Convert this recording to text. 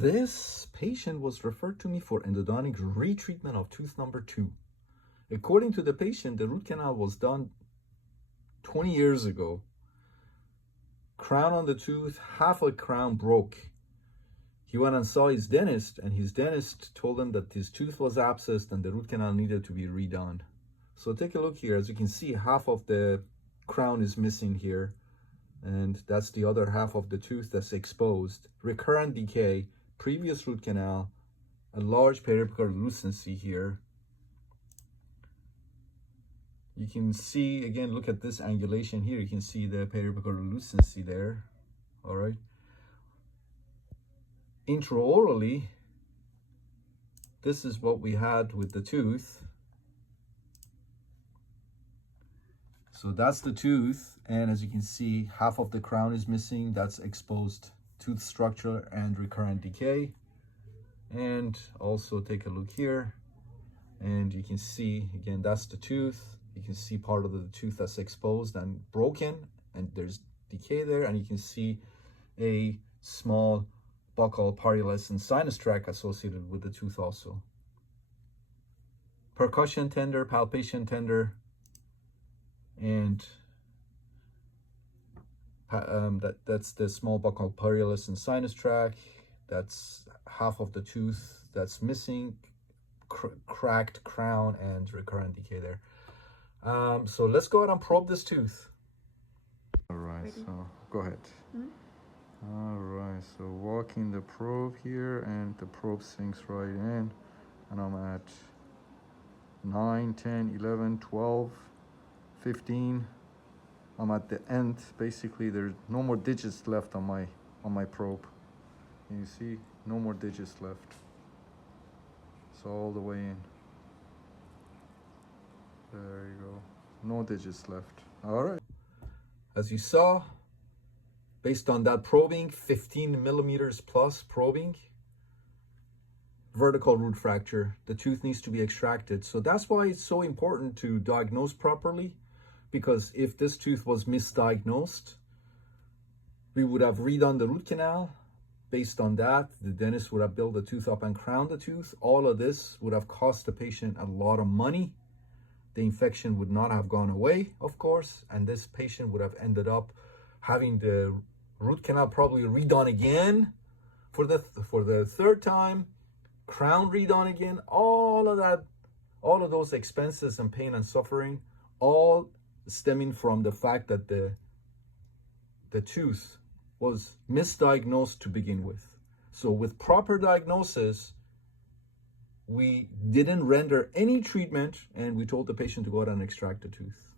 This patient was referred to me for endodontic retreatment of tooth number 2. According to the patient, the root canal was done 20 years ago. Crown on the tooth, half a crown broke. He went and saw his dentist, and his dentist told him that his tooth was abscessed and the root canal needed to be redone. So take a look here. As you can see, half of the crown is missing here, and that's the other half of the tooth that's exposed. Recurrent decay, previous root canal, a large periapical lucency here. You can see, again, look at this angulation here. You can see the periapical lucency there. All right. Intraorally, this is what we had with the tooth. So that's the tooth, and as you can see, half of the crown is missing. That's exposed tooth structure and recurrent decay. And also take a look here, and you can see, again, that's the tooth. You can see part of the tooth that's exposed and broken, and there's decay there, and you can see a small buccal parialescent sinus tract associated with the tooth also. Percussion tender, palpation tender, and that's the small buccal parialescent sinus tract. That's half of the tooth that's missing, cracked crown and recurrent decay there. So let's go ahead and probe this tooth. All right, ready? So go ahead. All right, so walking the probe here, and the probe sinks right in, and I'm at 9, 10, 11, 12, 15. I'm at the end. Basically, there's no more digits left on my probe. Can you see? No more digits left. It's all the way in. There you go. No digits left. All right. As you saw, based on that probing, 15 millimeters plus probing, vertical root fracture. The tooth needs to be extracted. So that's why it's so important to diagnose properly, because if this tooth was misdiagnosed, we would have redone the root canal. Based on that, the dentist would have built the tooth up and crowned the tooth. All of this would have cost the patient a lot of money. The infection would not have gone away, of course, and this patient would have ended up having the root canal probably redone again for the third time, crown redone again. All of that, all of those expenses and pain and suffering, all stemming from the fact that the tooth was misdiagnosed to begin with. So with proper diagnosis, we didn't render any treatment, and we told the patient to go out and extract the tooth.